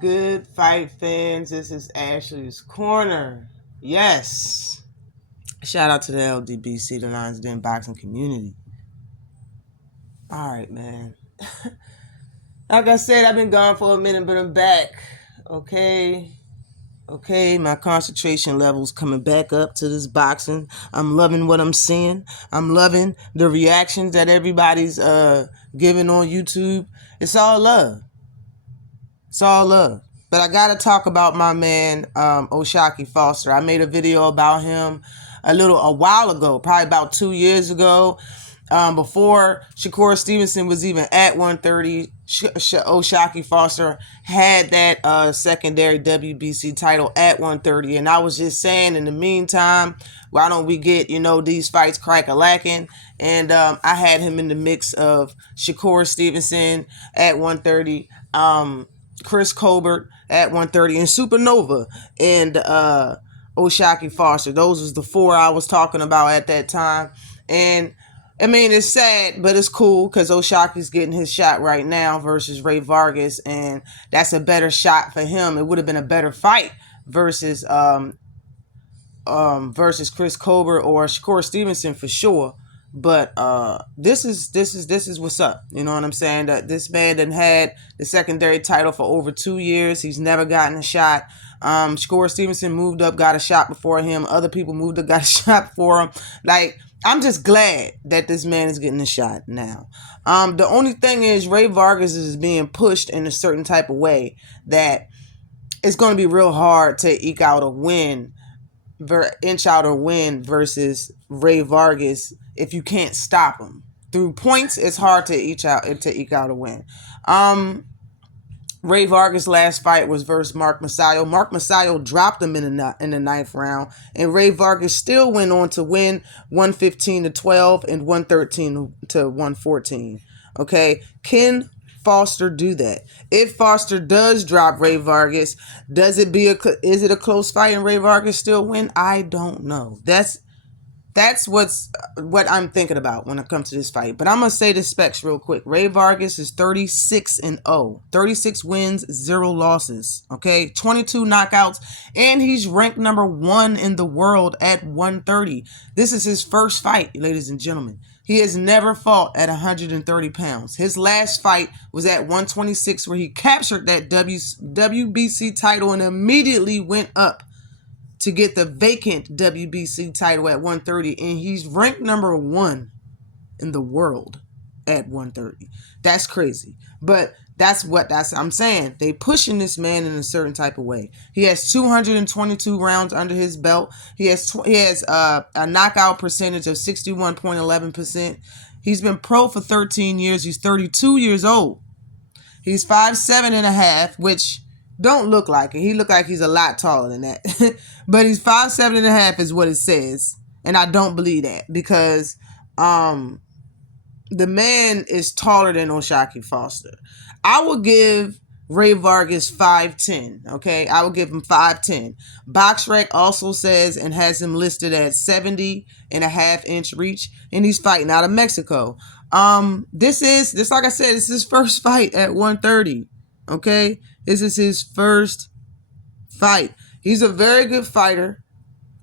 Good fight fans, this is Ashley's Corner. Yes. Shout out to the LDBC, the Lions Den boxing community. Alright, man. Like I said, I've been gone for a minute, but I'm back. Okay, my concentration level's coming back up to this boxing. I'm loving what I'm seeing. I'm loving the reactions that everybody's giving on YouTube. It's all love. It's all love. But I got to talk about my man, O'Shaquie Foster. I made a video about him a while ago, probably about 2 years ago, before Shakur Stevenson was even at 130. O'Shaquie Foster had that secondary WBC title at 130. And I was just saying, in the meantime, why don't we get, these fights crack-a-lacking? And I had him in the mix of Shakur Stevenson at 130, Chris Colbert at 130, and Supernova and O'Shaquie Foster. Those was the four I was talking about at that time. And I mean, it's sad, but it's cool because O'Shaquie's getting his shot right now versus Rey Vargas, and that's a better shot for him. It would have been a better fight versus Chris Colbert or Shakur Stevenson for sure. But this is what's up. You know what I'm saying? That this man done had the secondary title for over 2 years. He's never gotten a shot. Shakur Stevenson moved up, got a shot before him. Other people moved up, got a shot before him. Like, I'm just glad that this man is getting a shot now. The only thing is Rey Vargas is being pushed in a certain type of way that it's going to be real hard to inch out a win versus Rey Vargas if you can't stop him. Through points, it's hard to eke out a win. Rey Vargas' last fight was versus Mark Masayo. Mark Masayo dropped him in the ninth round, and Rey Vargas still went on to win 115-12 and 113-114. Okay, can Foster do that? If Foster does drop Rey Vargas, is it a close fight and Rey Vargas still win? I don't know. That's what I'm thinking about when it comes to this fight. But I'm going to say the specs real quick. Rey Vargas is 36-0. 36 wins, 0 losses. Okay? 22 knockouts. And he's ranked number 1 in the world at 130. This is his first fight, ladies and gentlemen. He has never fought at 130 pounds. His last fight was at 126, where he captured that WBC title and immediately went up to get the vacant WBC title at 130, and he's ranked number 1 in the world at 130. That's crazy. But I'm saying. They pushing this man in a certain type of way. He has 222 rounds under his belt. He has a knockout percentage of 61.11%. He's been pro for 13 years. He's 32 years old. He's 5'7.5", which don't look like it. He look like he's a lot taller than that. But he's 5'7.5" is what it says. And I don't believe that because the man is taller than O'Shaquie Foster. I will give Rey Vargas 5'10", okay? I will give him 5'10". BoxRec also says and has him listed at 70.5-inch reach, and he's fighting out of Mexico. This like I said, this is his first fight at 130, okay? This is his first fight. He's a very good fighter,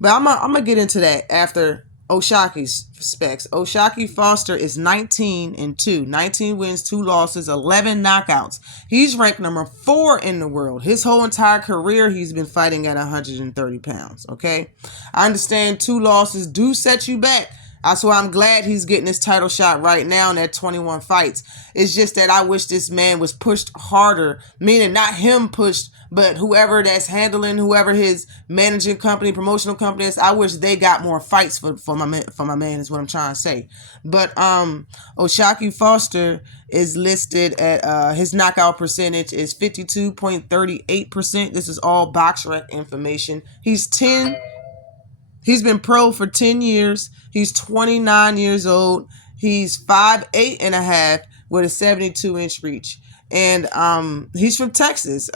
but I'm gonna get into that after O'Shaquie's specs. O'Shaquie Foster is 19-2, 19 wins, 2 losses, 11 knockouts. He's ranked number 4 in the world. His whole entire career, he's been fighting at 130 pounds. Okay, I understand 2 losses do set you back. That's why I'm glad he's getting his title shot right now in that 21 fights. It's just that I wish this man was pushed harder, meaning not him pushed, but whoever that's handling, whoever his managing company, promotional company is, I wish they got more fights for my man is what I'm trying to say. But O'Shaquie Foster is listed at his knockout percentage is 52.38%. This is all BoxRec information. He's been pro for 10 years. He's 29 years old. He's 5'8.5" with a 72-inch reach. And he's from Texas.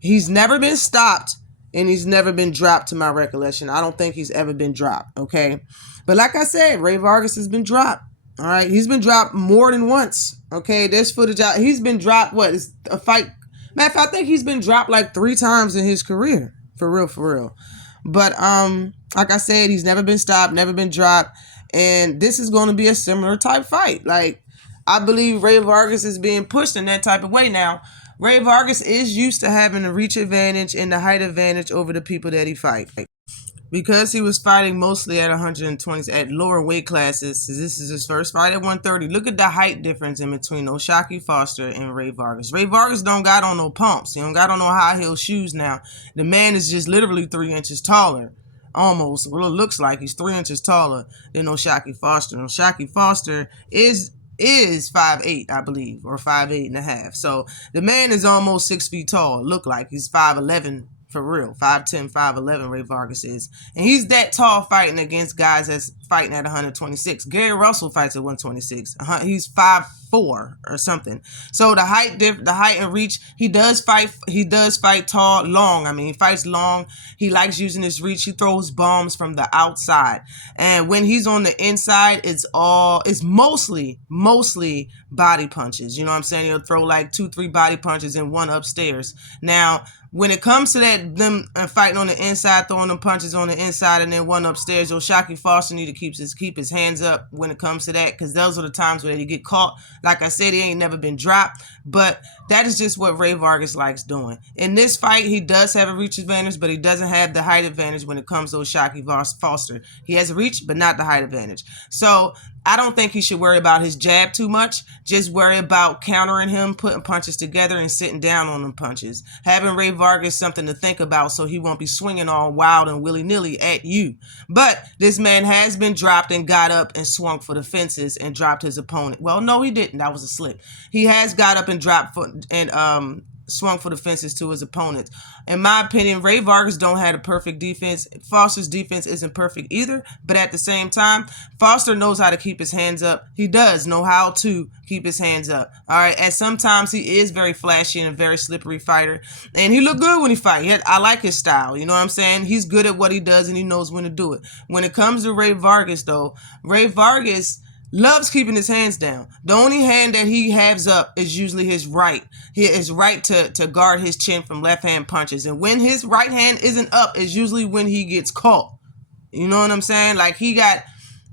He's never been stopped, and he's never been dropped to my recollection. I don't think he's ever been dropped, okay? But like I said, Rey Vargas has been dropped, all right? He's been dropped more than once, okay? There's footage out. He's been dropped, it's a fight Matter of fact, I think he's been dropped like 3 times in his career. For real, for real. But like I said, he's never been stopped, never been dropped. And this is going to be a similar type fight. Like, I believe Rey Vargas is being pushed in that type of way now. Rey Vargas is used to having the reach advantage and the height advantage over the people that he fight. Because he was fighting mostly at 120 at lower weight classes. This is his first fight at 130. Look at the height difference in between O'Shaquie Foster and Rey Vargas. Rey Vargas don't got on no pumps. He don't got on no high heel shoes now. The man is just literally 3 inches taller. Almost. Well, it looks like he's 3 inches taller than O'Shaquie Foster. O'Shaquie Foster is 5'8", I believe, or 5'8.5". So the man is almost 6 feet tall. Look like he's 5'11". For real, 5'10", 5'11", Rey Vargas is. And he's that tall fighting against guys that's fighting at 126. Gary Russell fights at 126. He's 5'4" or something. So the height and reach, he does fight tall, long. I mean, he fights long. He likes using his reach. He throws bombs from the outside. And when he's on the inside, it's mostly body punches. You know what I'm saying? He'll throw like 2-3 body punches and one upstairs. Now, when it comes to them fighting on the inside, throwing them punches on the inside and then one upstairs, O'Shaquie Foster need to keep his hands up when it comes to that, because those are the times where he get caught. Like I said, he ain't never been dropped, but that is just what Rey Vargas likes doing. In this fight, he does have a reach advantage, but he doesn't have the height advantage when it comes to O'Shaquie Foster. He has a reach, but not the height advantage. So I don't think he should worry about his jab too much. Just worry about countering him, putting punches together, and sitting down on them punches. Having Rey Vargas something to think about so he won't be swinging all wild and willy-nilly at you. But this man has been dropped and got up and swung for the fences and dropped his opponent. Well, no, he didn't. That was a slip. He has got up and dropped and swung for the fences to his opponents. In my opinion, Rey Vargas don't have a perfect defense. Foster's defense isn't perfect either, but at the same time, Foster knows how to keep his hands up. He does know how to keep his hands up. All right, and sometimes he is very flashy and a very slippery fighter, and he look good when he fight. I like his style. You know what I'm saying? He's good at what he does, and he knows when to do it. When it comes to Rey Vargas, though, Rey Vargas loves keeping his hands down. The only hand that he has up is usually his right. His right to guard his chin from left-hand punches. And when his right hand isn't up is usually when he gets caught. You know what I'm saying? Like, he got,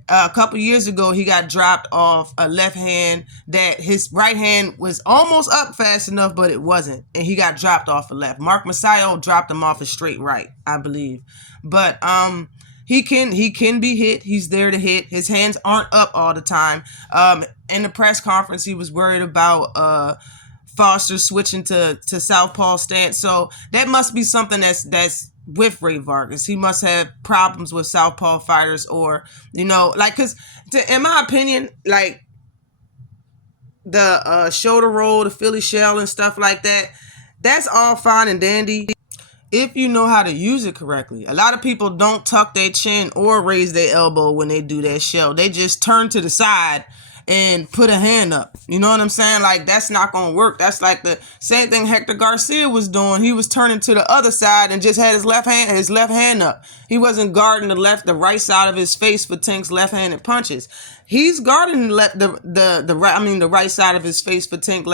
a couple years ago, he got dropped off a left hand that his right hand was almost up fast enough, but it wasn't. And he got dropped off a left. Mark Masayo dropped him off a straight right, I believe. But, he can be hit. He's there to hit. His hands aren't up all the time. In the press conference, he was worried about Foster switching to southpaw stance. So that must be something that's with Rey Vargas. He must have problems with southpaw fighters, or, you know, like, because in my opinion, like, the shoulder roll, the Philly shell and stuff like that, that's all fine and dandy if you know how to use it correctly. A lot of people don't tuck their chin or raise their elbow when they do that shell. They just turn to the side and put a hand up. You know what I'm saying? Like, that's not going to work. That's like the same thing Hector Garcia was doing. He was turning to the other side and just had his left hand up. He wasn't guarding the right side of his face for Tank's left-handed punches. He's guarding the right side of his face for Tank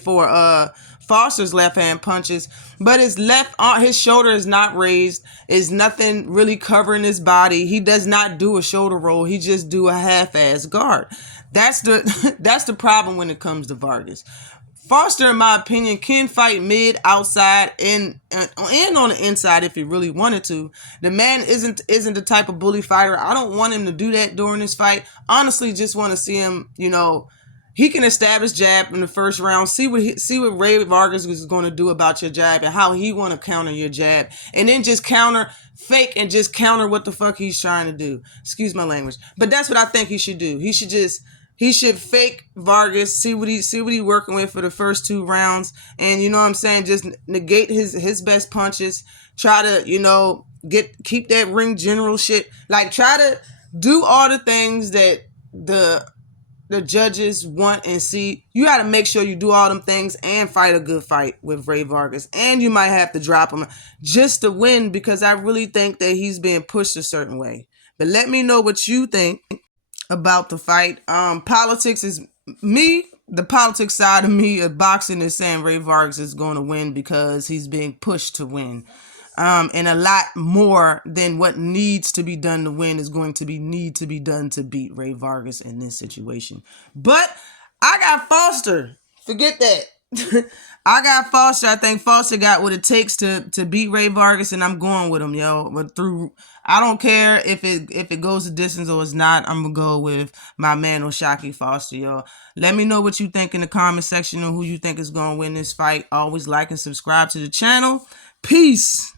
for Foster's left-hand punches, but his shoulder is not raised. Is nothing really covering his body. He does not do a shoulder roll. He just do a half-ass guard. That's the problem when it comes to Vargas. Foster, in my opinion, can fight mid, outside, and on the inside if he really wanted to. The man isn't the type of bully fighter. I don't want him to do that during this fight. Honestly, just want to see him, you know, he can establish jab in the first round. See what Rey Vargas is going to do about your jab and how he want to counter your jab, and then just fake and just counter what the fuck he's trying to do. Excuse my language, but that's what I think he should do. He should fake Vargas, see what he working with for the first 2 rounds, and, you know what I'm saying, just negate his best punches. Try to, you know, keep that ring general shit. Like, try to do all the things that the judges want and see. You got to make sure you do all them things and fight a good fight with Rey Vargas. And you might have to drop him just to win, because I really think that he's being pushed a certain way. But let me know what you think about the fight. Politics is me the politics side of me of boxing is saying Rey Vargas is going to win because he's being pushed to win. And a lot more than what needs to be done to win is going to need to be done to beat Rey Vargas in this situation. But I got Foster. Forget that. I got Foster. I think Foster got what it takes to beat Rey Vargas, and I'm going with him, yo. But I don't care if it goes the distance or it's not. I'm gonna go with my man O'Shaquie Foster, yo. Let me know what you think in the comment section and who you think is gonna win this fight. Always like and subscribe to the channel. Peace.